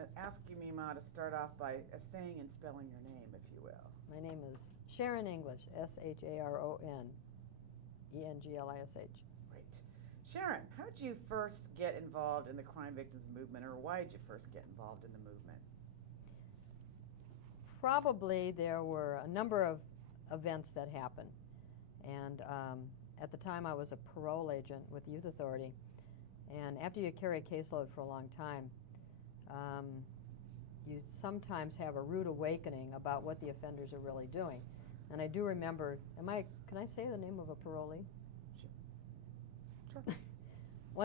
to ask you, Mima, to start off by saying and spelling your name, if you will. My name is Sharon English, Sharon English. Great. Sharon, how did you first get involved in the crime victims movement, or why did you first get involved in the movement? Probably there were a number of events that happened. And at the time I was a parole agent with the Youth Authority. And after you carry a caseload for a long time, you sometimes have a rude awakening about what the offenders are really doing. And I do remember, can I say the name of a parolee? Sure.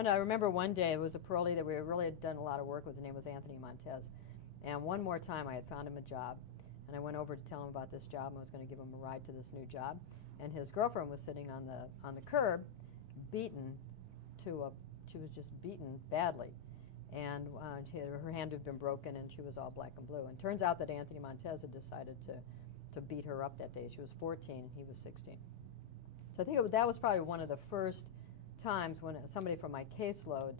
I remember one day it was a parolee that we really had done a lot of work with. His name was Anthony Montez. And one more time I had found him a job. And I went over to tell him about this job and I was going to give him a ride to this new job. And his girlfriend was sitting on the curb, beaten she was just beaten badly. And her hand had been broken and she was all black and blue. And it turns out that Anthony Montez had decided to beat her up that day. She was 14 and he was 16. So I think that was probably one of the first times when somebody from my caseload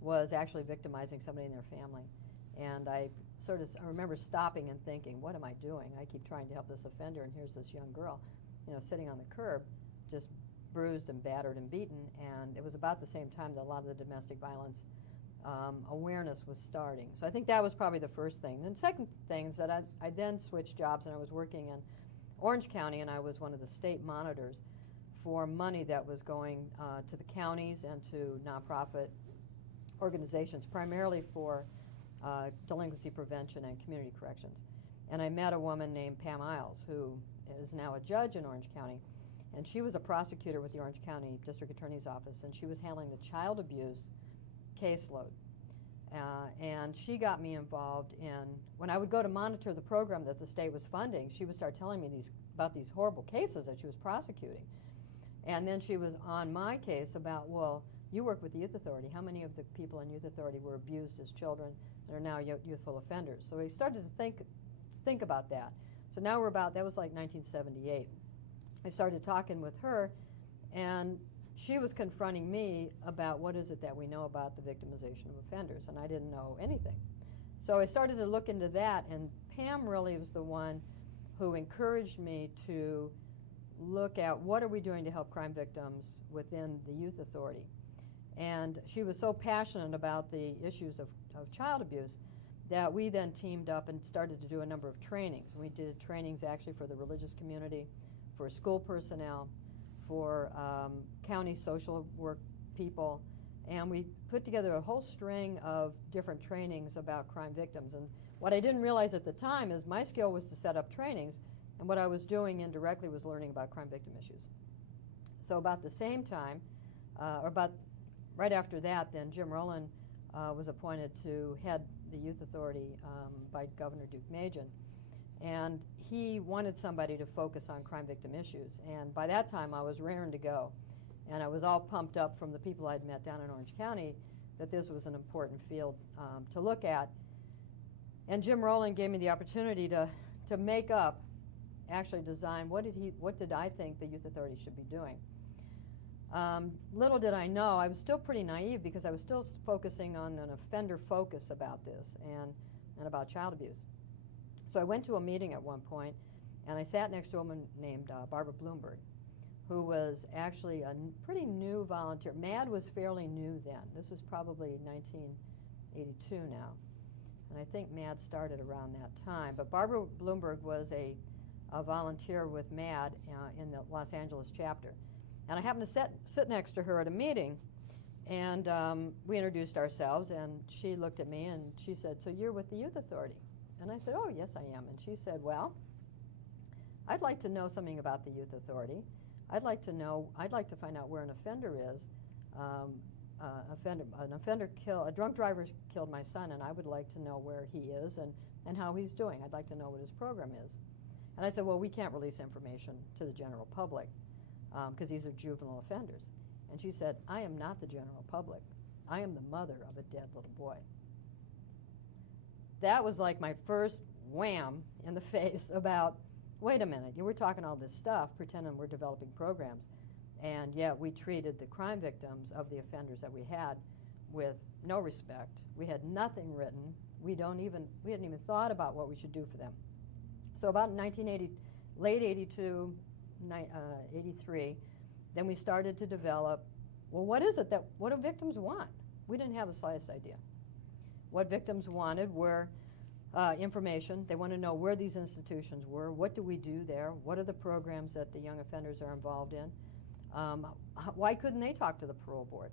was actually victimizing somebody in their family. And I remember stopping and thinking, what am I doing? I keep trying to help this offender, and here's this young girl, sitting on the curb, just bruised and battered and beaten. And it was about the same time that a lot of the domestic violence awareness was starting. So I think that was probably the first thing. And the second thing is that I then switched jobs, and I was working in Orange County, and I was one of the state monitors for money that was going to the counties and to nonprofit organizations, primarily for delinquency prevention and community corrections. And I met a woman named Pam Isles, who is now a judge in Orange County, and she was a prosecutor with the Orange County District Attorney's Office, and she was handling the child abuse caseload. And she got me involved in, when I would go to monitor the program that the state was funding, she would start telling me about these horrible cases that she was prosecuting. And then she was on my case about, well, you work with the Youth Authority. How many of the people in Youth Authority were abused as children and are now youthful offenders? So we started to think about that. So now that was like 1978. I started talking with her, and she was confronting me about what is it that we know about the victimization of offenders, and I didn't know anything. So I started to look into that, and Pam really was the one who encouraged me to look at what are we doing to help crime victims within the Youth Authority. And she was so passionate about the issues of child abuse that we then teamed up and started to do a number of trainings. We did trainings actually for the religious community, for school personnel, for county social work people, and we put together a whole string of different trainings about crime victims. And what I didn't realize at the time is my skill was to set up trainings, and what I was doing indirectly was learning about crime victim issues. So about the same time, right after that, then Jim Rowland was appointed to head the Youth Authority by Governor Duke Majan. And he wanted somebody to focus on crime victim issues. And by that time, I was raring to go. And I was all pumped up from the people I'd met down in Orange County that this was an important field to look at. And Jim Rowland gave me the opportunity to actually design what did I think the Youth Authority should be doing. Little did I know, I was still pretty naive because I was still focusing on an offender focus about this and about child abuse. So I went to a meeting at one point, and I sat next to a woman named Barbara Bloomberg, who was actually a pretty new volunteer. MAD was fairly new then. This was probably 1982 now. And I think MAD started around that time. But Barbara Bloomberg was a volunteer with MAD in the Los Angeles chapter. And I happened to sit next to her at a meeting, and we introduced ourselves, and she looked at me and she said, "So you're with the Youth Authority?" And I said, "Oh, yes, I am." And she said, "Well, I'd like to know something about the Youth Authority. I'd like to find out where an offender is. A drunk driver killed my son, and I would like to know where he is and how he's doing. I'd like to know what his program is." And I said, "Well, we can't release information to the general public because these are juvenile offenders." And she said, "I am not the general public. I am the mother of a dead little boy." That was like my first wham in the face about, wait a minute, you were talking all this stuff, pretending we're developing programs, and yet we treated the crime victims of the offenders that we had with no respect. We had nothing written. we hadn't even thought about what we should do for them. So about 1980, late 82, 83, then we started to develop, well, what do victims want? We didn't have the slightest idea. What victims wanted were information. They want to know where these institutions were, what do we do there, what are the programs that the young offenders are involved in. Why couldn't they talk to the parole board?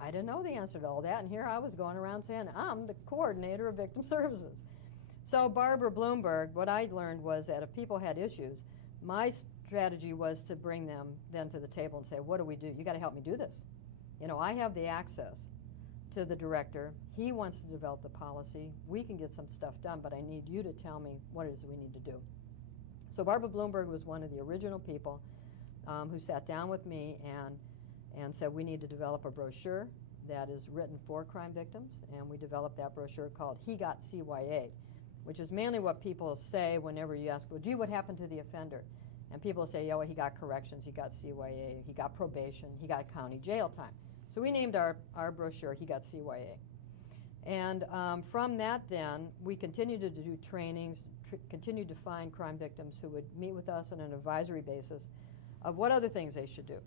I didn't know the answer to all that, and here I was going around saying, I'm the coordinator of victim services. So Barbara Bloomberg, what I learned was that if people had issues, my strategy was to bring them then to the table and say, what do we do? You got to help me do this. You know, I have the access to the director. He wants to develop the policy. We can get some stuff done, but I need you to tell me what it is we need to do. So Barbara Bloomberg was one of the original people who sat down with me and said we need to develop a brochure that is written for crime victims, and we developed that brochure called He Got CYA, which is mainly what people say whenever you ask, well, gee, what happened to the offender? And people say, yeah, well, he got corrections, he got CYA, he got probation, he got county jail time. So we named our brochure He Got CYA. And from that then, we continued to do trainings, continued to find crime victims who would meet with us on an advisory basis of what other things they should do.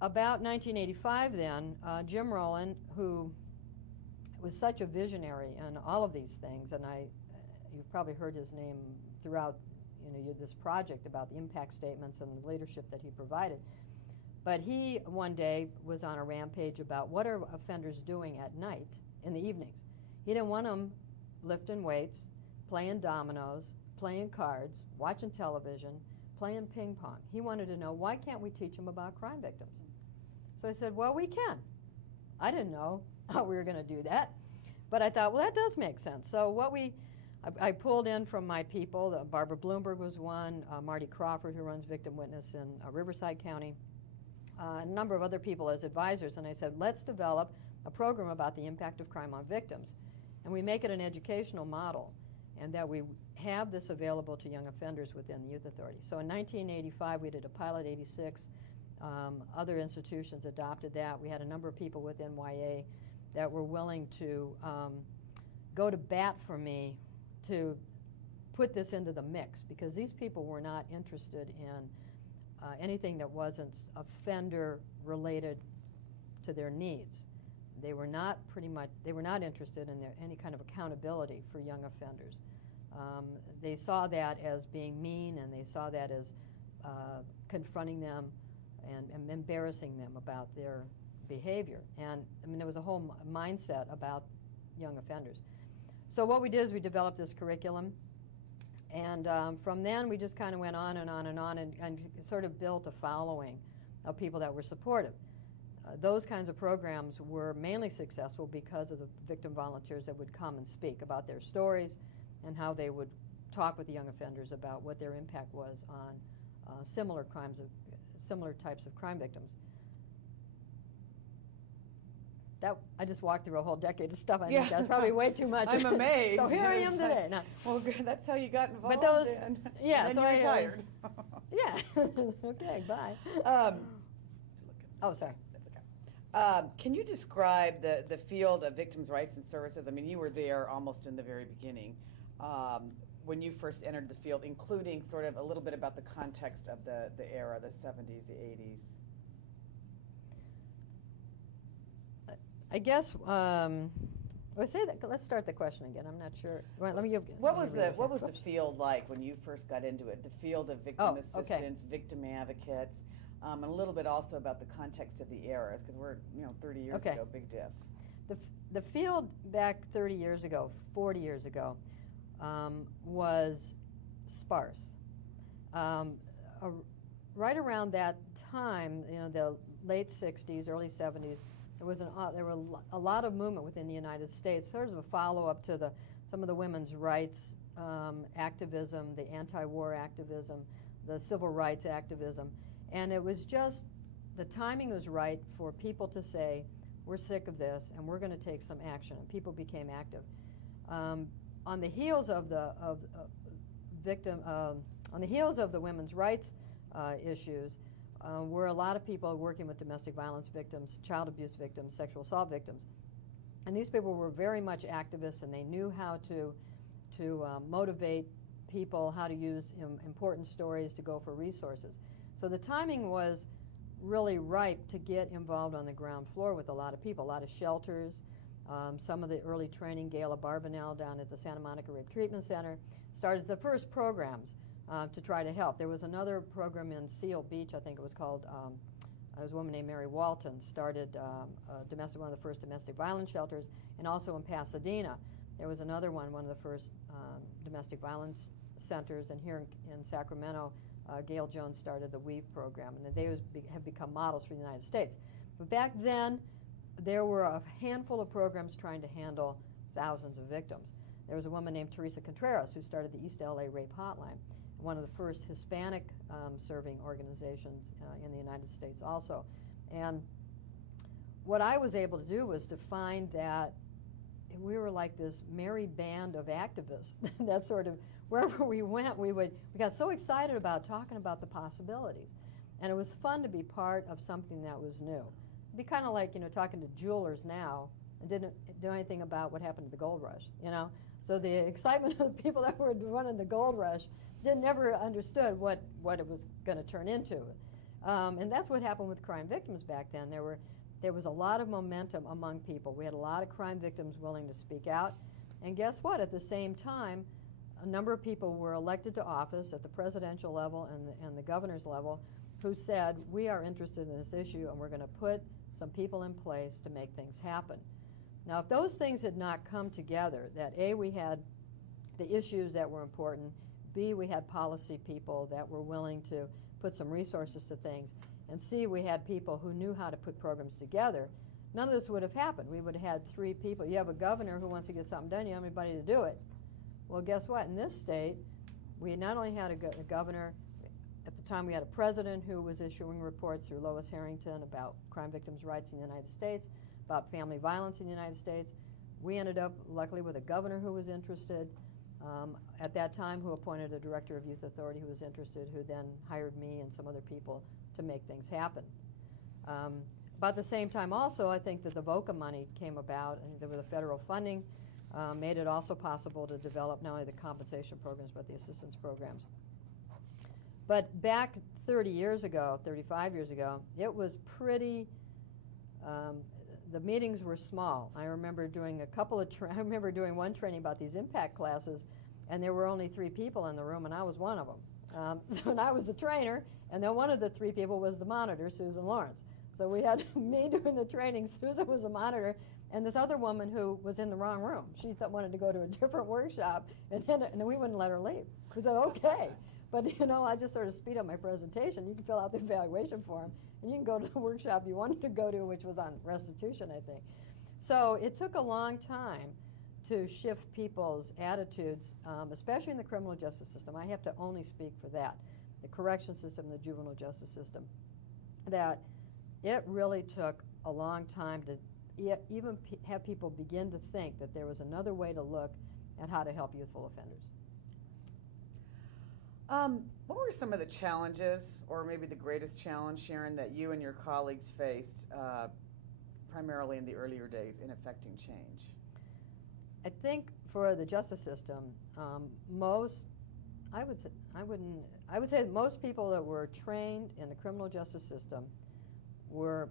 About 1985 then, Jim Rowland, who was such a visionary in all of these things, and you've probably heard his name throughout this project about the impact statements and the leadership that he provided. But he one day was on a rampage about what are offenders doing at night in the evenings. He didn't want them lifting weights, playing dominoes, playing cards, watching television, playing ping pong. He wanted to know, why can't we teach them about crime victims? So I said, well, we can. I didn't know how we were going to do that, but I thought, well, that does make sense. So I pulled in from my people, Barbara Bloomberg was one, Marty Crawford, who runs Victim Witness in Riverside County, a number of other people as advisors, and I said, let's develop a program about the impact of crime on victims. And we make it an educational model, and that we have this available to young offenders within the Youth Authority. So in 1985, we did a pilot, 86. Other institutions adopted that. We had a number of people within YA that were willing to go to bat for me to put this into the mix, because these people were not interested in anything that wasn't offender related to their needs. They were not interested in any kind of accountability for young offenders. They saw that as being mean, and they saw that as confronting them and embarrassing them about their behavior. And I mean, there was a whole mindset about young offenders. So what we did is we developed this curriculum, and from then we just kind of went on and on and on, and sort of built a following of people that were supportive. Those kinds of programs were mainly successful because of the victim volunteers that would come and speak about their stories and how they would talk with the young offenders about what their impact was on similar types of crime victims. I just walked through a whole decade of stuff. I think that's probably way too much. I'm amazed. So here I am today. No. Well, good. That's how you got involved. But those, then. yeah. And So then you retired. Yeah. Okay. Bye. Oh, sorry. That's okay. Can you describe the field of victims' rights and services? I mean, you were there almost in the very beginning when you first entered the field, including sort of a little bit about the context of the era, the 70s, the 80s. I guess let's start the question again. I'm not sure. Well, let me give. What was the field like when you first got into it? The field of victim assistance, victim advocates, and a little bit also about the context of the eras, because we're 30 years ago, big diff. The field back 30 years ago, 40 years ago, was sparse. Right around that time, the late 60s, early 70s. There were a lot of movement within the United States, sort of a follow-up to some of the women's rights activism, the anti-war activism, the civil rights activism, and it was just the timing was right for people to say, we're sick of this and we're going to take some action. And people became active. On the heels of the women's rights issues. Were a lot of people working with domestic violence victims, child abuse victims, sexual assault victims. And these people were very much activists, and they knew how to motivate people, how to use important stories to go for resources. So the timing was really ripe to get involved on the ground floor with a lot of people, a lot of shelters. Some of the early training, Gayla Barbanel down at the Santa Monica Rape Treatment Center, started the first programs to try to help. There was another program in Seal Beach, I think it was called, there was a woman named Mary Walton, started one of the first domestic violence shelters, and also in Pasadena. There was another one of the first domestic violence centers, and here in Sacramento, Gail Jones started the WEAVE program, and they have become models for the United States. But back then, there were a handful of programs trying to handle thousands of victims. There was a woman named Teresa Contreras who started the East LA Rape Hotline, one of the first Hispanic serving organizations in the United States also. And what I was able to do was to find that we were like this merry band of activists that sort of, wherever we went, we got so excited about talking about the possibilities. And it was fun to be part of something that was new. It'd be kind of like, talking to jewelers now and didn't do anything about what happened to the gold rush, So the excitement of the people that were running the gold rush never understood what it was going to turn into. And that's what happened with crime victims back then. There was a lot of momentum among people. We had a lot of crime victims willing to speak out. And guess what? At the same time, a number of people were elected to office at the presidential level and the governor's level who said, we are interested in this issue and we're going to put some people in place to make things happen. Now, if those things had not come together, that A, we had the issues that were important, B, we had policy people that were willing to put some resources to things, and C, we had people who knew how to put programs together, none of this would have happened. We would have had 3 people. You have a governor who wants to get something done, you don't have anybody to do it. Well, guess what? In this state, we not only had a governor, at the time we had a president who was issuing reports through Lois Harrington about crime victims' rights in the United States, about family violence in the United States. We ended up, luckily, with a governor who was interested at that time, who appointed a director of youth authority who was interested, who then hired me and some other people to make things happen. About the same time also, I think that the VOCA money came about, and there was the federal funding, made it also possible to develop not only the compensation programs, but the assistance programs. But back 30 years ago, 35 years ago, it was pretty, the meetings were small. I remember doing I remember doing one training about these impact classes, and there were only 3 people in the room, and I was one of them. And I was the trainer, and then one of the 3 people was the monitor, Susan Lawrence. So we had me doing the training, Susan was a monitor, and this other woman who was in the wrong room. She wanted to go to a different workshop, and then we wouldn't let her leave. We said, okay. But I just sort of speed up my presentation. You can fill out the evaluation form, and you can go to the workshop you wanted to go to, which was on restitution, I think. So it took a long time to shift people's attitudes, especially in the criminal justice system. I have to only speak for that, the correction system, the juvenile justice system, that it really took a long time to even have people begin to think that there was another way to look at how to help youthful offenders. What were some of the challenges, or maybe the greatest challenge, Sharon, that you and your colleagues faced primarily in the earlier days in affecting change? I think for the justice system, I would say that most people that were trained in the criminal justice system were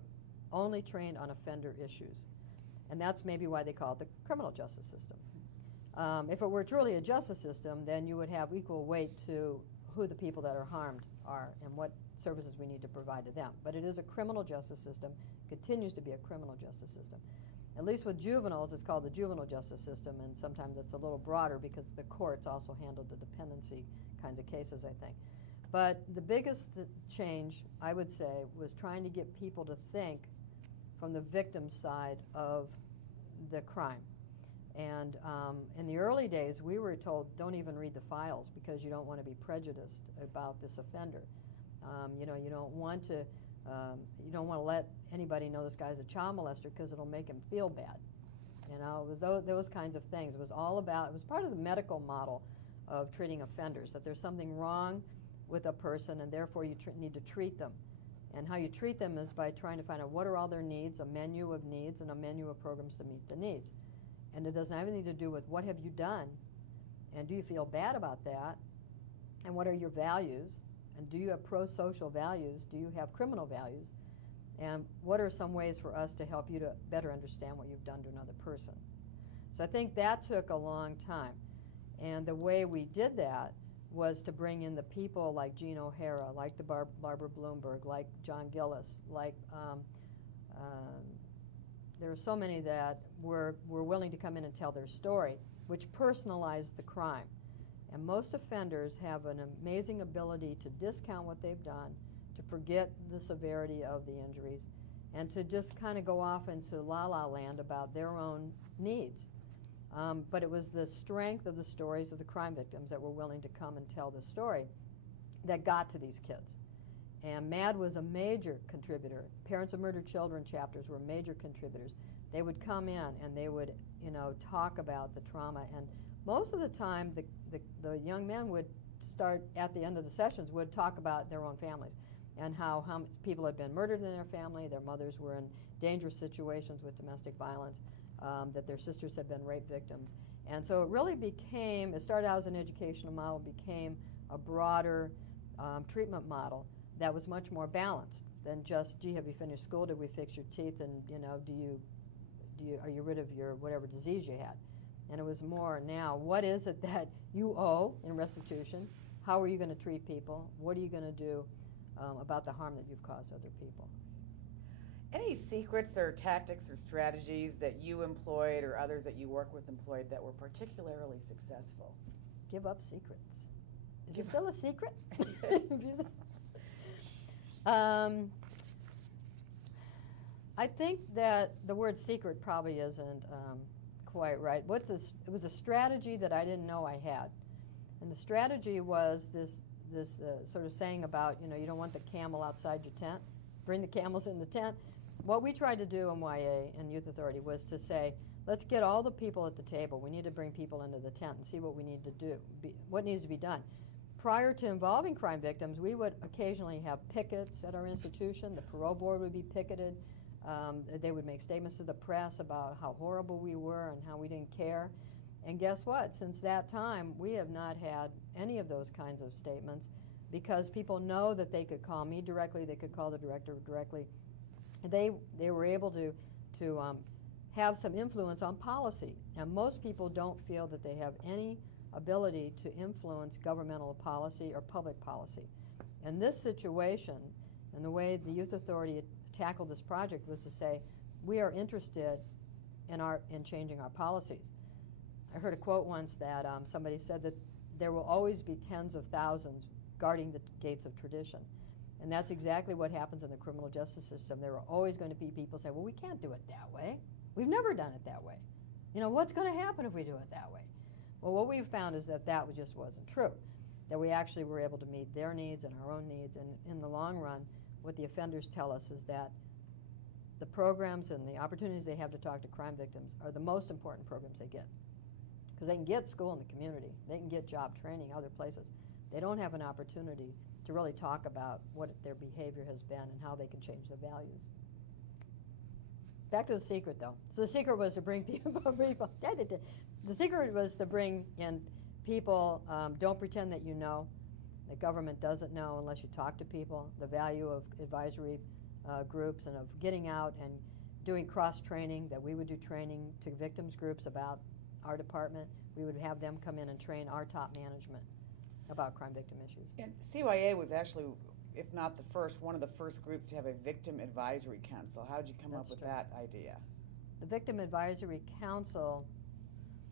only trained on offender issues. And that's maybe why they call it the criminal justice system. If it were truly a justice system, then you would have equal weight to who the people that are harmed are and what services we need to provide to them. But it is a criminal justice system, continues to be a criminal justice system. At least with juveniles, it's called the juvenile justice system, and sometimes it's a little broader because the courts also handled the dependency kinds of cases, I think. But the biggest change, I would say, was trying to get people to think from the victim side of the crime. And in the early days, we were told, don't even read the files because you don't want to be prejudiced about this offender. You don't want to let anybody know this guy's a child molester because it'll make him feel bad. It was those kinds of things. It was part of the medical model of treating offenders, that there's something wrong with a person and therefore you need to treat them. And how you treat them is by trying to find out what are all their needs, a menu of needs, and a menu of programs to meet the needs. And it doesn't have anything to do with what have you done, and do you feel bad about that, and what are your values, and do you have pro-social values, do you have criminal values, and what are some ways for us to help you to better understand what you've done to another person. So I think that took a long time. And the way we did that was to bring in the people like Jean O'Hara, like the Barbara Bloomberg, like John Gillis, like there were so many that were willing to come in and tell their story, which personalized the crime. And most offenders have an amazing ability to discount what they've done, to forget the severity of the injuries, and to just kind of go off into la-la land about their own needs. But it was the strength of the stories of the crime victims that were willing to come and tell the story that got to these kids. And MAD was a major contributor. Parents of Murdered Children chapters were major contributors. They would come in and they would, talk about the trauma. And most of the time, the young men would start at the end of the sessions would talk about their own families and how people had been murdered in their family, their mothers were in dangerous situations with domestic violence, that their sisters had been rape victims. And so it really became, it started out as an educational model, became a broader treatment model that was much more balanced than just, gee, have you finished school, did we fix your teeth, and are you rid of your whatever disease you had? And it was more now, what is it that you owe in restitution? How are you going to treat people? What are you going to do about the harm that you've caused other people? Any secrets or tactics or strategies that you employed or others that you work with employed that were particularly successful? Give up secrets. Is it still a secret? I think that the word secret probably isn't quite right. It was a strategy that I didn't know I had. And the strategy was this sort of saying about, you don't want the camel outside your tent. Bring the camels in the tent. What we tried to do in YA and Youth Authority was to say, let's get all the people at the table. We need to bring people into the tent and see what we need to do, what needs to be done. Prior to involving crime victims, we would occasionally have pickets at our institution. The parole board would be picketed. They would make statements to the press about how horrible we were and how we didn't care. And guess what? Since that time, we have not had any of those kinds of statements because people know that they could call me directly, they could call the director directly. They were able to have some influence on policy. And most people don't feel that they have any ability to influence governmental policy or public policy. And this situation, and the way the Youth Authority tackled this project was to say, we are interested in changing our policies. I heard a quote once that somebody said that there will always be tens of thousands guarding the gates of tradition. And that's exactly what happens in the criminal justice system. There are always going to be people say, well, we can't do it that way. We've never done it that way. What's going to happen if we do it that way? Well, what we've found is that just wasn't true, that we actually were able to meet their needs and our own needs. And in the long run, what the offenders tell us is that the programs and the opportunities they have to talk to crime victims are the most important programs they get. Because they can get school in the community. They can get job training other places. They don't have an opportunity to really talk about what their behavior has been and how they can change their values. Back to the secret, though. So the secret was to bring people. The secret was to bring in people. Don't pretend that you know. The government doesn't know unless you talk to people. The value of advisory groups and of getting out and doing cross-training, that we would do training to victims groups about our department. We would have them come in and train our top management about crime victim issues. And CYA was actually, if not the first, one of the first groups to have a victim advisory council. How did you come up with that idea? The Victim Advisory Council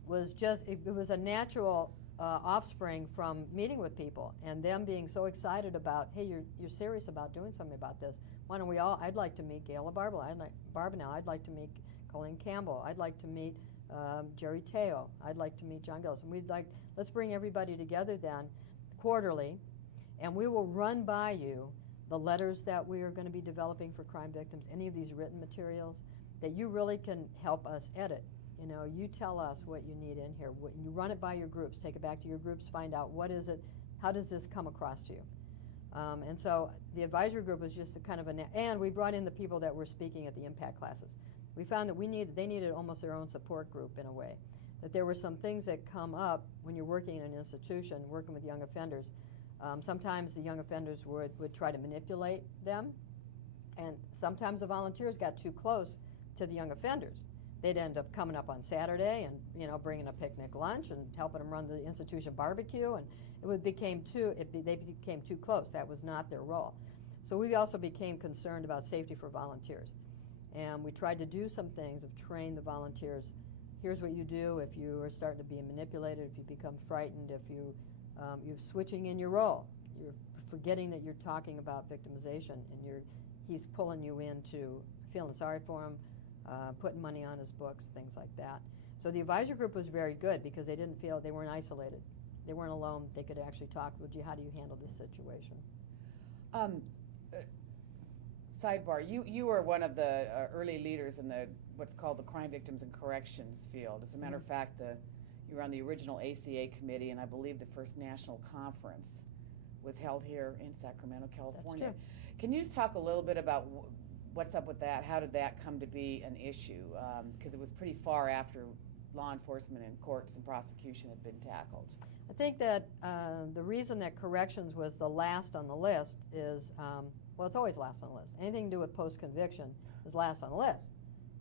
was it was a natural offspring from meeting with people and them being so excited about, hey, you're serious about doing something about this. Why don't we all, I'd like to meet Gail Barbanel, I'd like to meet Colleen Campbell, I'd like to meet Jerry Teo, I'd like to meet John Gillis. And let's bring everybody together then quarterly, and we will run by you the letters that we are going to be developing for crime victims, any of these written materials that you really can help us edit. You tell us what you need in here. You run it by your groups, take it back to your groups, find out what is it, how does this come across to you? And so the advisory group was just a kind of and we brought in the people that were speaking at the impact classes. We found that they needed almost their own support group in a way. That there were some things that come up when you're working in an institution, working with young offenders. Sometimes the young offenders would try to manipulate them, and sometimes the volunteers got too close to the young offenders. They'd end up coming up on Saturday and bringing a picnic lunch and helping them run the institution barbecue, and they became too close. That was not their role. So we also became concerned about safety for volunteers, and we tried to do some things of train the volunteers. Here's what you do if you are starting to be manipulated, if you become frightened, if you're switching in your role, you're forgetting that you're talking about victimization, and he's pulling you into feeling sorry for him, putting money on his books, things like that. So the advisory group was very good because they didn't feel they weren't isolated. They weren't alone. They could actually talk, how do you handle this situation? Sidebar, you were one of the early leaders in what's called the crime victims and corrections field. As a matter of fact, you were on the original ACA committee, and I believe the first national conference was held here in Sacramento, California. That's true. Can you just talk a little bit about what's up with that? How did that come to be an issue? Because it was pretty far after law enforcement and courts and prosecution had been tackled. I think that the reason that corrections was the last on the list is, well, it's always last on the list. Anything to do with post-conviction is last on the list.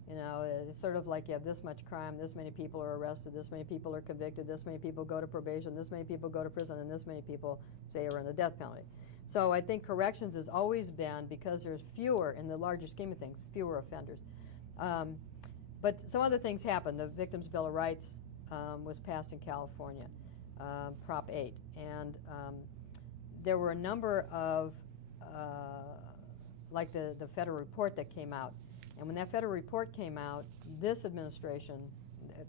It's sort of like you have this much crime, this many people are arrested, this many people are convicted, this many people go to probation, this many people go to prison, and this many people, say, are in the death penalty. So I think corrections has always been, because there's fewer, in the larger scheme of things, fewer offenders. But some other things happened. The Victims' Bill of Rights was passed in California, Prop 8. And there were a number of, like the federal report that came out. And when that federal report came out, this administration,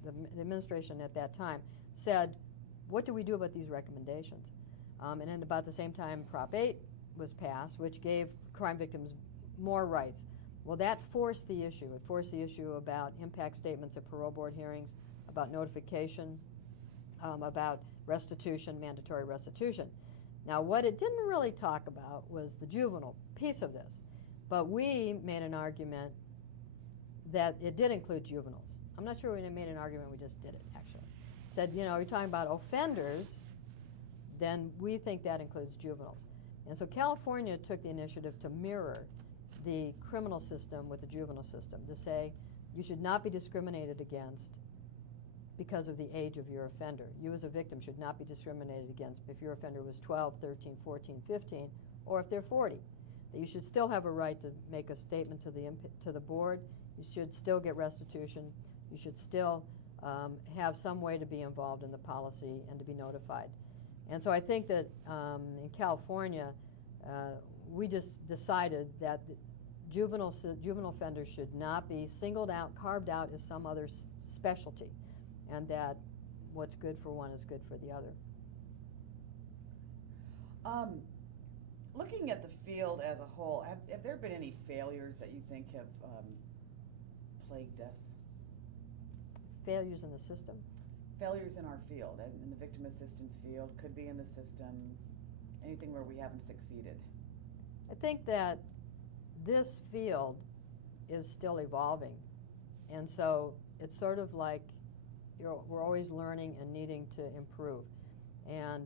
the administration at that time, said, what do we do about these recommendations? And then about the same time, Prop 8 was passed, which gave crime victims more rights. Well, that forced the issue. It forced the issue about impact statements at parole board hearings, about notification, about restitution, mandatory restitution. Now, what it didn't really talk about was the juvenile piece of this. But we made an argument that it did include juveniles. I'm not sure we made an argument, we just did it, actually. Said, you're talking about offenders, then we think that includes juveniles. And so California took the initiative to mirror the criminal system with the juvenile system, to say you should not be discriminated against because of the age of your offender. You as a victim should not be discriminated against if your offender was 12, 13, 14, 15, or if they're 40. That you should still have a right to make a statement to the board. You should still get restitution. You should still have some way to be involved in the policy and to be notified. And so I think that in California, we just decided that juvenile offenders should not be singled out, carved out as some other specialty, and that what's good for one is good for the other. Looking at the field as a whole, have there been any failures that you think have plagued us? Failures in the system? Failures in our field, in the victim assistance field, could be in the system, anything where we haven't succeeded. I think that this field is still evolving, and so it's sort of like we're always learning and needing to improve. And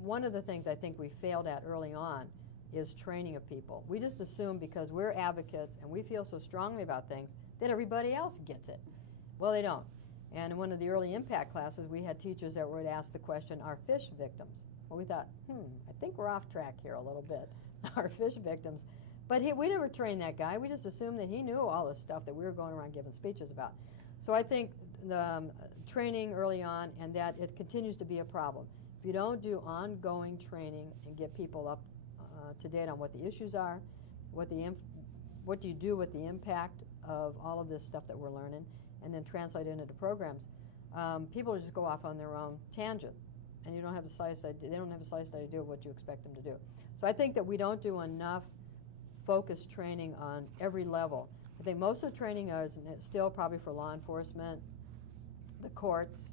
one of the things I think we failed at early on is training of people. We just assume because we're advocates and we feel so strongly about things that everybody else gets it. Well, they don't. And in one of the early impact classes, we had teachers that would ask the question, are fish victims? Well, we thought, I think we're off track here a little bit. Are fish victims? But we never trained that guy. We just assumed that he knew all this stuff that we were going around giving speeches about. So I think the training early on, and that it continues to be a problem. If you don't do ongoing training and get people up to date on what the issues are, what do you do with the impact of all of this stuff that we're learning, and then translate it into programs, people just go off on their own tangent, and you don't have a slightest idea. They don't have a slightest idea of what you expect them to do. So I think that we don't do enough focused training on every level. I think most of the training is still probably for law enforcement, the courts,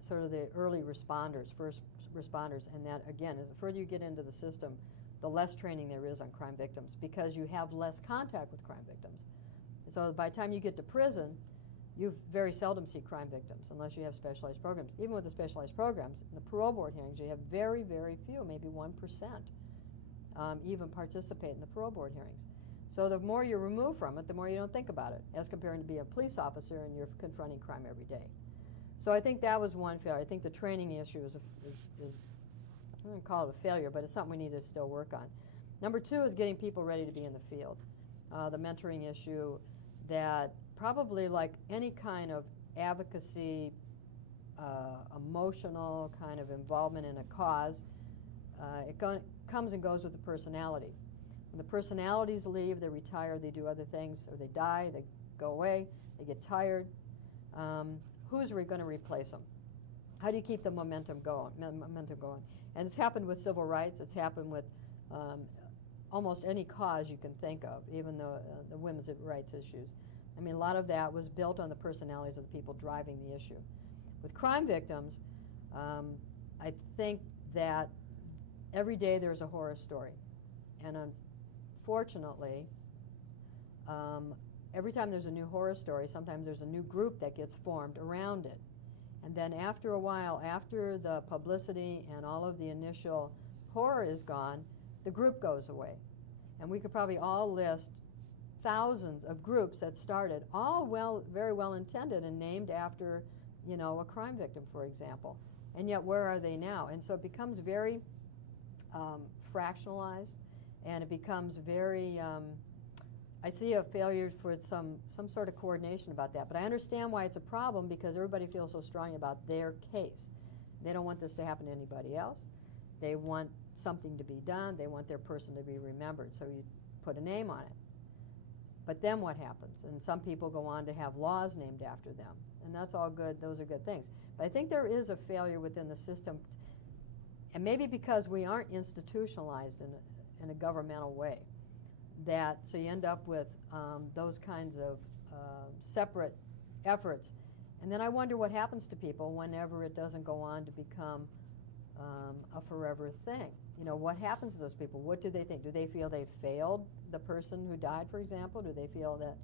sort of the early responders, first responders, and that, again, as the further you get into the system, the less training there is on crime victims because you have less contact with crime victims. So by the time you get to prison, you very seldom see crime victims unless you have specialized programs. Even with the specialized programs, in the parole board hearings, you have very, very few, maybe 1%, even participate in the parole board hearings. So the more you're removed from it, the more you don't think about it, as compared to being a police officer and you're confronting crime every day. So I think that was one failure. I think the training issue is I don't call it a failure, but it's something we need to still work on. Number two is getting people ready to be in the field. The mentoring issue, that probably like any kind of advocacy, emotional kind of involvement in a cause, it comes and goes with the personality. When the personalities leave, they retire, they do other things, or they die, they go away, they get tired. Who's going to replace them? How do you keep the momentum going? And it's happened with civil rights. It's happened with almost any cause you can think of, even the women's rights issues. I mean, a lot of that was built on the personalities of the people driving the issue. With crime victims, I think that every day there's a horror story. And unfortunately, every time there's a new horror story, sometimes there's a new group that gets formed around it. And then after a while, after the publicity and all of the initial horror is gone, the group goes away. And we could probably all list thousands of groups that started, all very well intended and named after, you know, a crime victim, for example. And yet, where are they now? And so it becomes very fractionalized, and it becomes very, I see a failure for some sort of coordination about that. But I understand why it's a problem, because everybody feels so strongly about their case. They don't want this to happen to anybody else. They want something to be done. They want their person to be remembered. So you put a name on it. But then what happens? And some people go on to have laws named after them. And that's all good. Those are good things. But I think there is a failure within the system. And maybe because we aren't institutionalized in a governmental way. So you end up with those kinds of separate efforts. And then I wonder what happens to people whenever it doesn't go on to become a forever thing. You know, what happens to those people? What do they think? Do they feel they failed the person who died, for example? Do they feel that,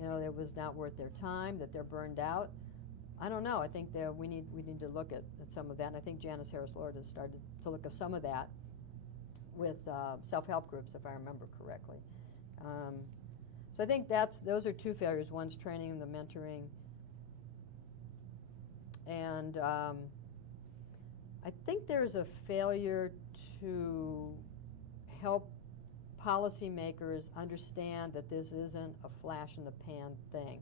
you know, it was not worth their time, that they're burned out? I don't know. I think that we need to look at some of that. And I think Janice Harris-Lord has started to look at some of that with self-help groups, if I remember correctly. So I think those are two failures. One's training and the mentoring. And I think there's a failure to help policymakers understand that this isn't a flash-in-the-pan thing,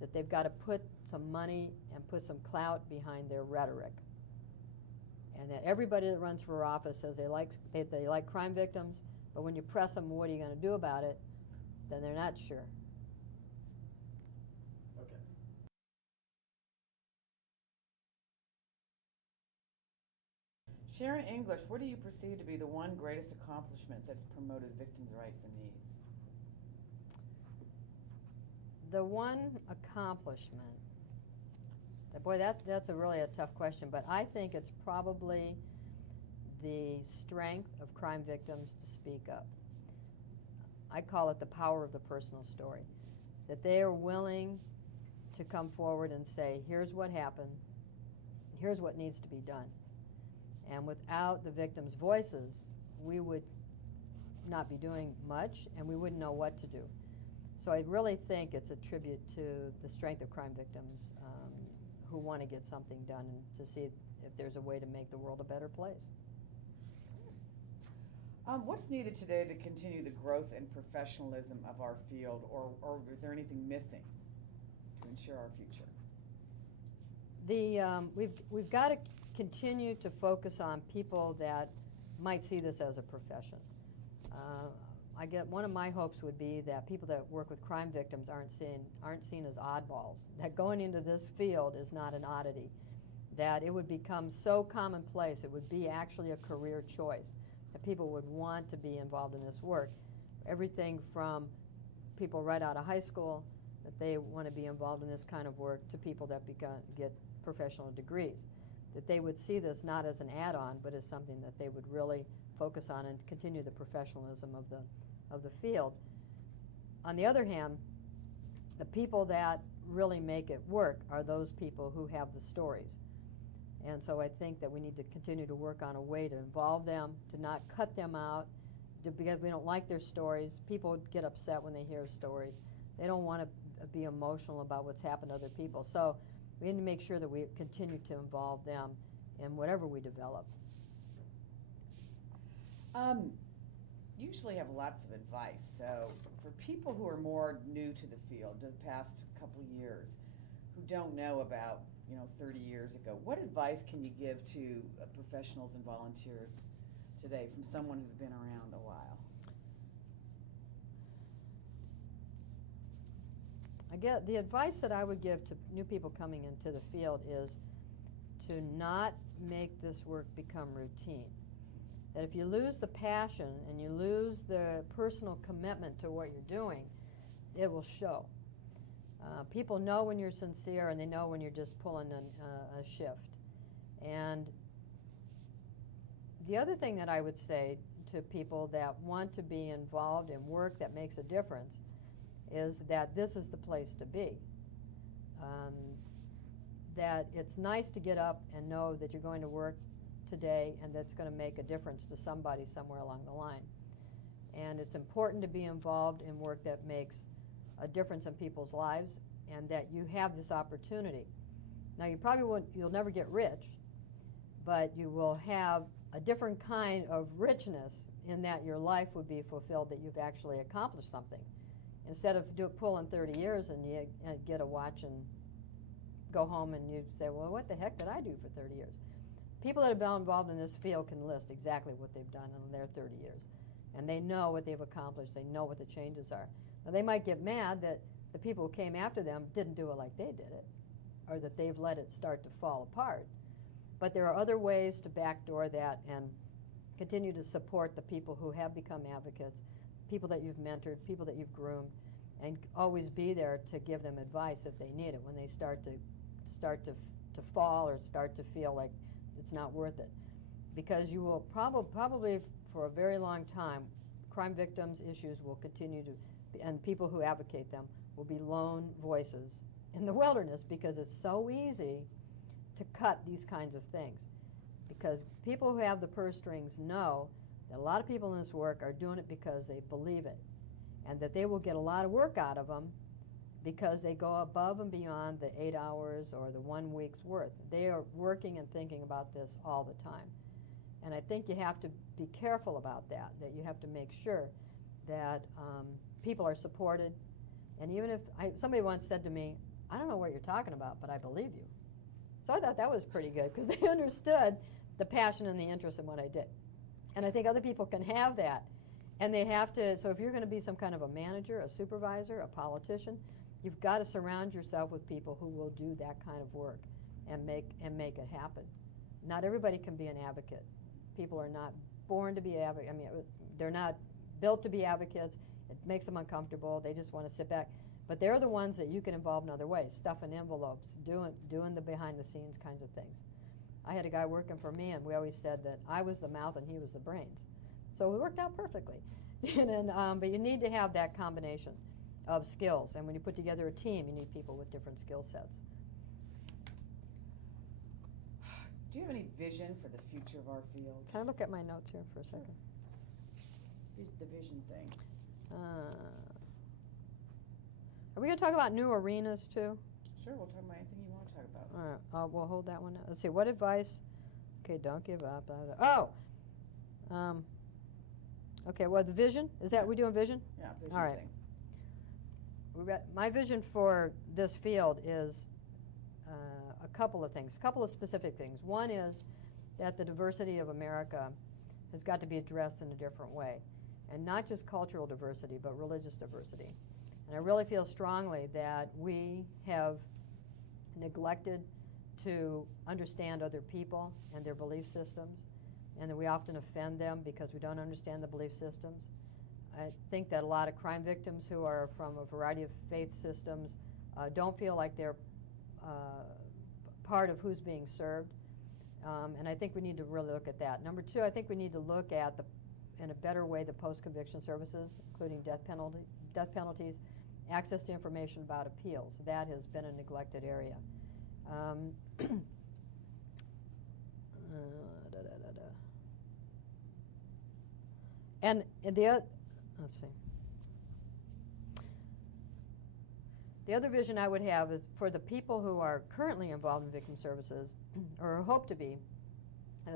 that they've got to put some money and put some clout behind their rhetoric. And that everybody that runs for office says they like crime victims, but when you press them, what are you going to do about it, then they're not sure. Okay. Sharon English, what do you perceive to be the one greatest accomplishment that's promoted victims' rights and needs? The one accomplishment, boy, that's really a tough question, but I think it's probably the strength of crime victims to speak up. I call it the power of the personal story, that they are willing to come forward and say, here's what happened, here's what needs to be done. And without the victims' voices, we would not be doing much, and we wouldn't know what to do. So I really think it's a tribute to the strength of crime victims who want to get something done and to see if there's a way to make the world a better place. What's needed today to continue the growth and professionalism of our field, or is there anything missing to ensure our future? We've got to continue to focus on people that might see this as a profession. One of my hopes would be that people that work with crime victims aren't seen as oddballs, that going into this field is not an oddity, that it would become so commonplace, it would be actually a career choice, that people would want to be involved in this work. Everything from people right out of high school, that they want to be involved in this kind of work, to people that get professional degrees, that they would see this not as an add-on, but as something that they would really focus on and continue the professionalism of the field. On the other hand, the people that really make it work are those people who have the stories. And so I think that we need to continue to work on a way to involve them, to not cut them out, because we don't like their stories. People get upset when they hear stories. They don't want to be emotional about what's happened to other people. So we need to make sure that we continue to involve them in whatever we develop. Usually have lots of advice. So for people who are more new to the field, the past couple years, who don't know about 30 years ago, what advice can you give to professionals and volunteers today from someone who's been around a while? The advice that I would give to new people coming into the field is to not make this work become routine. That if you lose the passion and you lose the personal commitment to what you're doing, it will show. People know when you're sincere, and they know when you're just pulling a shift. And the other thing that I would say to people that want to be involved in work that makes a difference is that this is the place to be. That it's nice to get up and know that you're going to work today and that's going to make a difference to somebody somewhere along the line. And it's important to be involved in work that makes a difference in people's lives, and that you have this opportunity. Now, you'll never get rich, but you will have a different kind of richness in that your life would be fulfilled, that you've actually accomplished something. Instead of pulling 30 years and you get a watch and go home and you say, well, what the heck did I do for 30 years? People that have been involved in this field can list exactly what they've done in their 30 years. And they know what they've accomplished. They know what the changes are. Now, they might get mad that the people who came after them didn't do it like they did it, or that they've let it start to fall apart. But there are other ways to backdoor that and continue to support the people who have become advocates, people that you've mentored, people that you've groomed, and always be there to give them advice if they need it when they start to fall or start to feel like it's not worth it. Because you will probably for a very long time, crime victims' issues will continue to, and people who advocate them will be lone voices in the wilderness, because it's so easy to cut these kinds of things. Because people who have the purse strings know that a lot of people in this work are doing it because they believe it, and that they will get a lot of work out of them because they go above and beyond the 8 hours or the 1 week's worth. They are working and thinking about this all the time. And I think you have to be careful about that you have to make sure that people are supported. And even if somebody once said to me, I don't know what you're talking about, but I believe you. So I thought that was pretty good, because they understood the passion and the interest in what I did. And I think other people can have that. And they have to, so if you're going to be some kind of a manager, a supervisor, a politician, you've got to surround yourself with people who will do that kind of work and make it happen. Not everybody can be an advocate. People are not born to be advocates. I mean, they're not built to be advocates. It makes them uncomfortable. They just want to sit back. But they're the ones that you can involve in other ways, stuffing envelopes, doing the behind-the-scenes kinds of things. I had a guy working for me, and we always said that I was the mouth and he was the brains. So it worked out perfectly. But you need to have that combination of skills. And when you put together a team, you need people with different skill sets. Do you have any vision for the future of our field? Can I look at my notes here for a second? The vision thing. Are we going to talk about new arenas, too? Sure, we'll talk about anything you want to talk about. All right, we'll hold that one. Let's see, what advice? Okay, don't give up. Okay, well, the vision? Is that, we doing vision? Yeah, vision All right. thing. My vision for this field is a couple of things, a couple of specific things. One is that the diversity of America has got to be addressed in a different way, and not just cultural diversity, but religious diversity. And I really feel strongly that we have neglected to understand other people and their belief systems, and that we often offend them because we don't understand the belief systems. I think that a lot of crime victims who are from a variety of faith systems don't feel like they're part of who's being served. And I think we need to really look at that. Number two, I think we need to look at, in a better way, the post-conviction services, including death penalties, access to information about appeals. That has been a neglected area. And the other, let's see. The other vision I would have is for the people who are currently involved in victim services, or hope to be,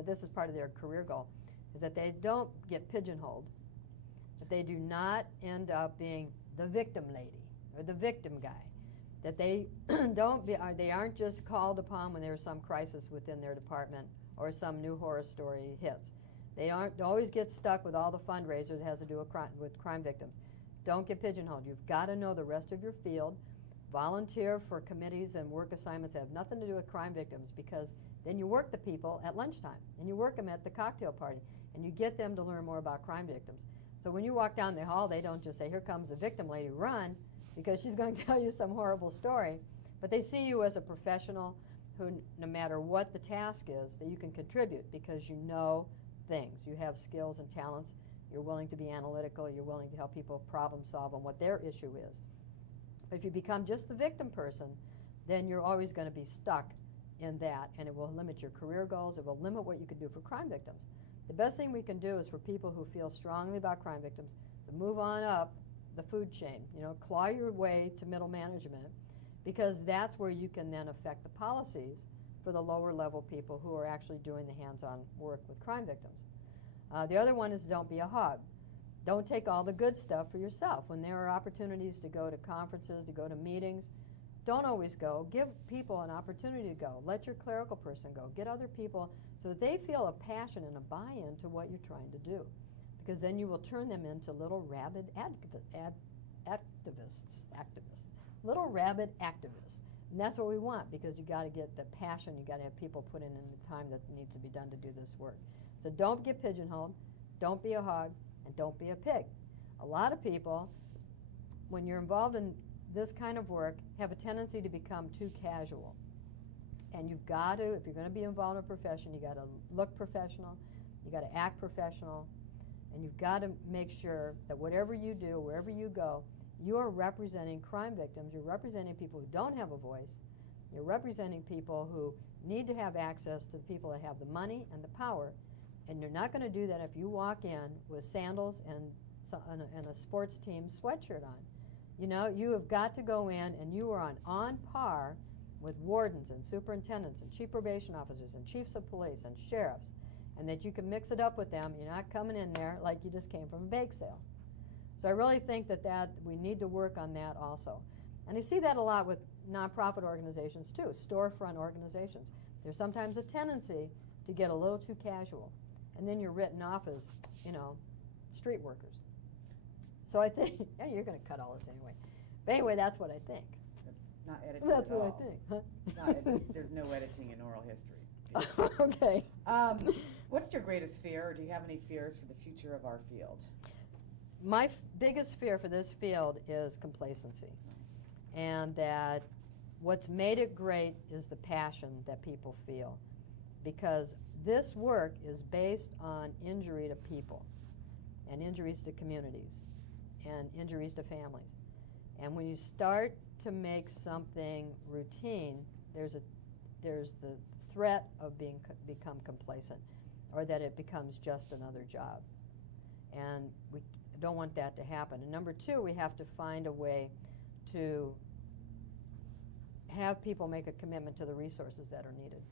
this is part of their career goal, is that they don't get pigeonholed, that they do not end up being the victim lady or the victim guy, that they they aren't just called upon when there's some crisis within their department or some new horror story hits. They aren't always get stuck with all the fundraisers that has to do with crime victims. Don't get pigeonholed. You've got to know the rest of your field. Volunteer for committees and work assignments that have nothing to do with crime victims, because then you work the people at lunchtime and you work them at the cocktail party and you get them to learn more about crime victims. So when you walk down the hall, they don't just say, here comes the victim lady, run, because she's going to tell you some horrible story. But they see you as a professional who, no matter what the task is, that you can contribute because you know things. You have skills and talents. You're willing to be analytical. You're willing to help people problem solve on what their issue is. But if you become just the victim person, then you're always going to be stuck in that, and it will limit your career goals. It will limit what you can do for crime victims. The best thing we can do is for people who feel strongly about crime victims to move on up the food chain, claw your way to middle management, because that's where you can then affect the policies for the lower level people who are actually doing the hands-on work with crime victims. The other one is don't be a hog. Don't take all the good stuff for yourself. When there are opportunities to go to conferences, to go to meetings, don't always go. Give people an opportunity to go. Let your clerical person go. Get other people so that they feel a passion and a buy-in to what you're trying to do. Because then you will turn them into little rabid activists. Little rabid activists. And that's what we want, because you got to get the passion. You got to have people put in the time that needs to be done to do this work. So don't get pigeonholed. Don't be a hog. And don't be a pig. A lot of people, when you're involved in this kind of work, have a tendency to become too casual. And you've got to, if you're going to be involved in a profession, you got to look professional, you got to act professional, and you've got to make sure that whatever you do, wherever you go, you are representing crime victims, you're representing people who don't have a voice, you're representing people who need to have access to the people that have the money and the power. And you're not going to do that if you walk in with sandals and a sports team sweatshirt on. You have got to go in and you are on par with wardens and superintendents and chief probation officers and chiefs of police and sheriffs, and that you can mix it up with them. You're not coming in there like you just came from a bake sale. So I really think that we need to work on that also. And I see that a lot with nonprofit organizations too, storefront organizations. There's sometimes a tendency to get a little too casual. And then you're written off as, street workers. So I think, you're going to cut all this anyway. But anyway, that's what I think. Not editing That's at what all. I think. Huh? There's no editing in oral history. Okay. What's your greatest fear, or do you have any fears for the future of our field? My biggest fear for this field is complacency. And that what's made it great is the passion that people feel. Because this work is based on injury to people and injuries to communities and injuries to families. And when you start to make something routine, there's the threat of become complacent, or that it becomes just another job. And we don't want that to happen. And number two, we have to find a way to have people make a commitment to the resources that are needed.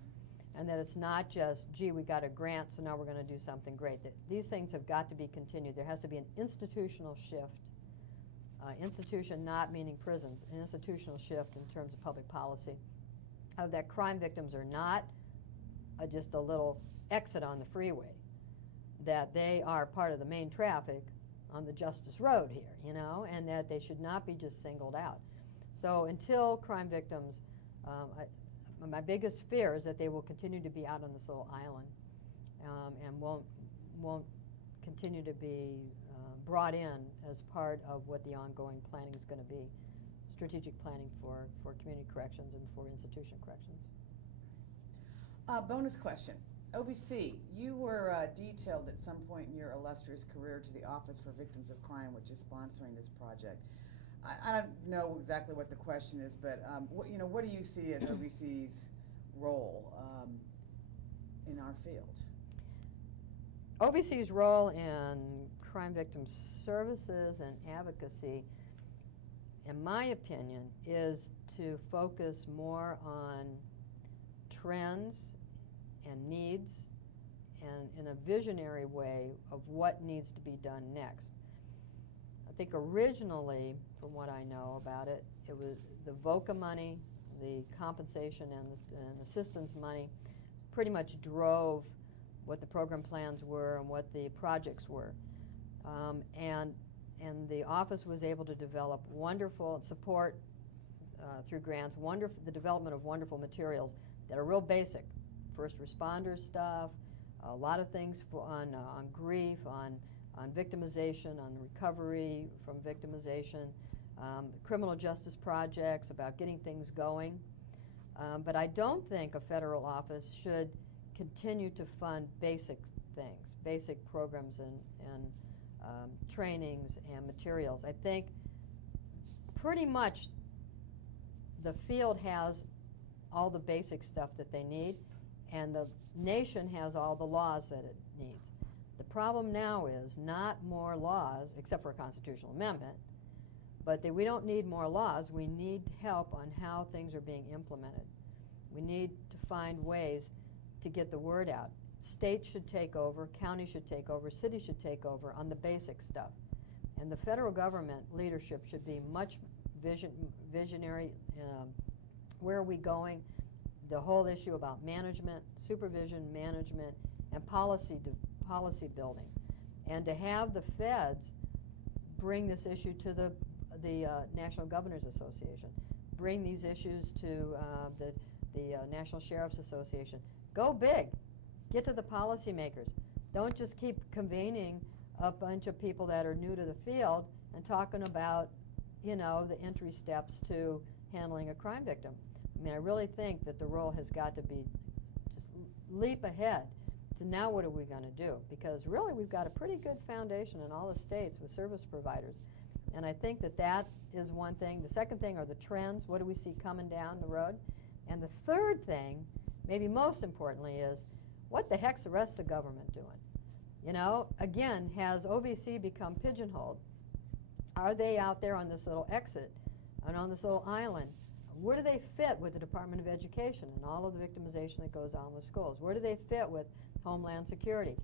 And that it's not just, gee, we got a grant, so now we're going to do something great. That these things have got to be continued. There has to be an institutional shift. Institution not meaning prisons, an institutional shift in terms of public policy. That crime victims are not just a little exit on the freeway. That they are part of the main traffic on the Justice Road here, and that they should not be just singled out. So until crime victims, my biggest fear is that they will continue to be out on this little island and won't continue to be brought in as part of what the ongoing planning is going to be, strategic planning for community corrections and for institution corrections. Bonus question. OVC, you were detailed at some point in your illustrious career to the Office for Victims of Crime, which is sponsoring this project. I don't know exactly what the question is, but what do you see as OVC's role in our field? OVC's role in crime victim services and advocacy, in my opinion, is to focus more on trends and needs and in a visionary way of what needs to be done next. I think originally, from what I know about it, it was the VOCA money, the compensation and assistance money pretty much drove what the program plans were and what the projects were. And the office was able to develop wonderful support through grants, the development of wonderful materials that are real basic. First responder stuff, a lot of things on grief, on victimization, on recovery from victimization, criminal justice projects about getting things going. But I don't think a federal office should continue to fund basic things, basic programs and trainings and materials. I think pretty much the field has all the basic stuff that they need, and the nation has all the laws that it needs. The problem now is not more laws, except for a constitutional amendment, but we don't need more laws. We need help on how things are being implemented. We need to find ways to get the word out. States should take over, counties should take over, cities should take over on the basic stuff. And the federal government leadership should be much visionary. Where are we going? The whole issue about management, supervision, management, and policy building. And to have the feds bring this issue to the National Governors Association, bring these issues to the National Sheriff's Association. Go big. Get to the policymakers. Don't just keep convening a bunch of people that are new to the field and talking about, the entry steps to handling a crime victim. I mean, I really think that the role has got to be just leap ahead to now what are we going to do? Because really we've got a pretty good foundation in all the states with service providers. And I think that is one thing. The second thing are the trends. What do we see coming down the road? And the third thing, maybe most importantly, is what the heck's the rest of the government doing? Again, has OVC become pigeonholed? Are they out there on this little exit and on this little island? Where do they fit with the Department of Education and all of the victimization that goes on with schools? Where do they fit with Homeland Security?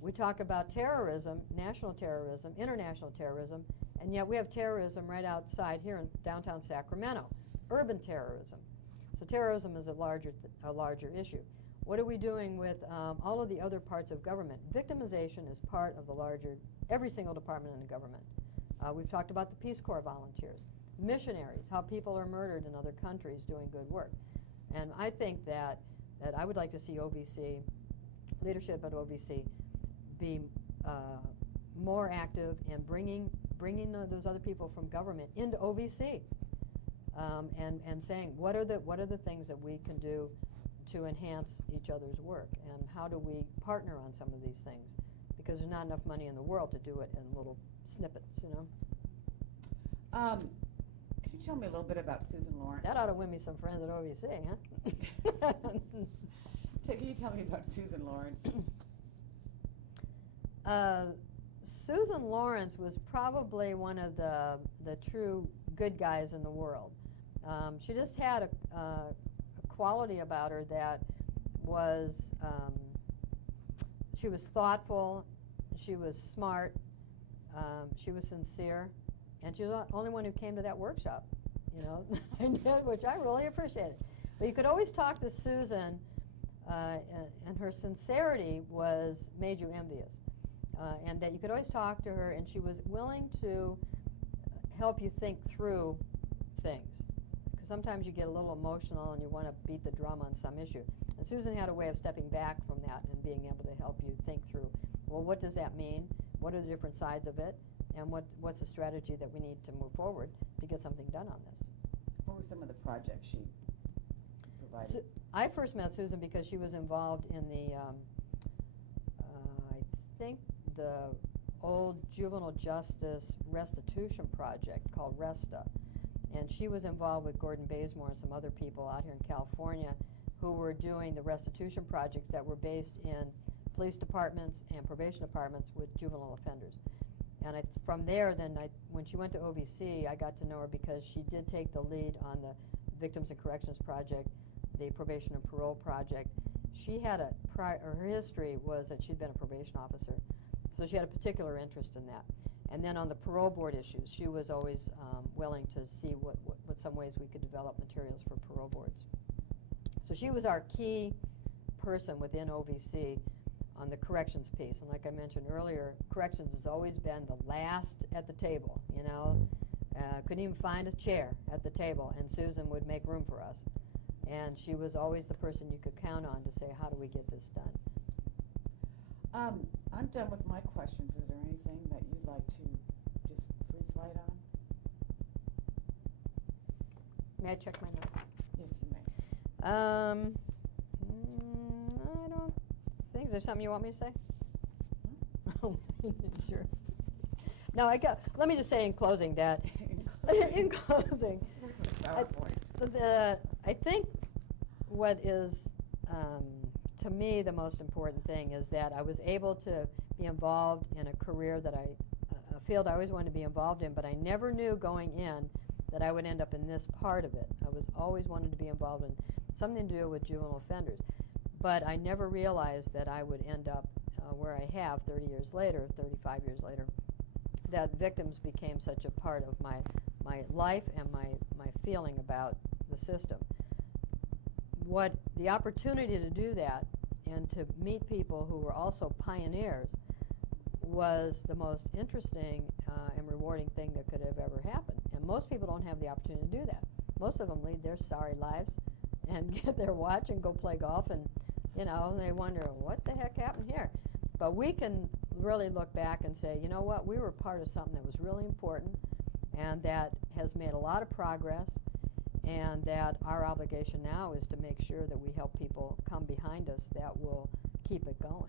We talk about terrorism, national terrorism, international terrorism, and yet we have terrorism right outside here in downtown Sacramento, urban terrorism. So terrorism is a larger issue. What are we doing with all of the other parts of government? Victimization is part of the larger, every single department in the government. We've talked about the Peace Corps volunteers, missionaries, how people are murdered in other countries doing good work. And I think that I would like to see OVC, leadership at OVC, be more active in bringing those other people from government into OVC and saying what are the things that we can do to enhance each other's work, and how do we partner on some of these things, because there's not enough money in the world to do it in little snippets. Can you tell me a little bit about Susan Lawrence? That ought to win me some friends at OVC, huh? Can you tell me about Susan Lawrence? Susan Lawrence was probably one of the true good guys in the world. She just had a quality about her that was, she was thoughtful, she was smart, she was sincere, and she was the only one who came to that workshop, I did, which I really appreciated. But you could always talk to Susan, and her sincerity made you envious. And that you could always talk to her, and she was willing to help you think through things. Because sometimes you get a little emotional and you want to beat the drum on some issue. And Susan had a way of stepping back from that and being able to help you think through, well, what does that mean? What are the different sides of it? And what's the strategy that we need to move forward to get something done on this? What were some of the projects she provided? I first met Susan because she was involved in the, I think, the old juvenile justice restitution project called RESTA. And she was involved with Gordon Bazemore and some other people out here in California who were doing the restitution projects that were based in police departments and probation departments with juvenile offenders. And from there, when she went to OVC, I got to know her because she did take the lead on the Victims and Corrections Project, the Probation and Parole Project. She had her history was that she'd been a probation officer, so she had a particular interest in that. And then on the parole board issues, she was always willing to see what some ways we could develop materials for parole boards. So she was our key person within OVC on the corrections piece. And like I mentioned earlier, corrections has always been the last at the table, you know. Couldn't even find a chair at the table, and Susan would make room for us. And she was always the person you could count on to say, how do we get this done? I'm done with my questions. Is there anything that you'd like to just free flight on? May I check my notes? Yes, you may. I don't think. Is there something you want me to say? Sure. No, let me just say in closing that, in closing, I think what is, to me, the most important thing is that I was able to be involved in a career that a field I always wanted to be involved in, but I never knew going in that I would end up in this part of it. I was always wanted to be involved in something to do with juvenile offenders, but I never realized that I would end up where I have 30 years later, 35 years later, that victims became such a part of my life and my feeling about the system. What the opportunity to do that and to meet people who were also pioneers was the most interesting and rewarding thing that could have ever happened. And most people don't have the opportunity to do that. Most of them lead their sorry lives and get their watch and go play golf, and you know, they wonder what the heck happened here. But we can really look back and say, you know what, we were part of something that was really important and that has made a lot of progress, and that our obligation now is to make sure that we help people come behind us that will keep it going.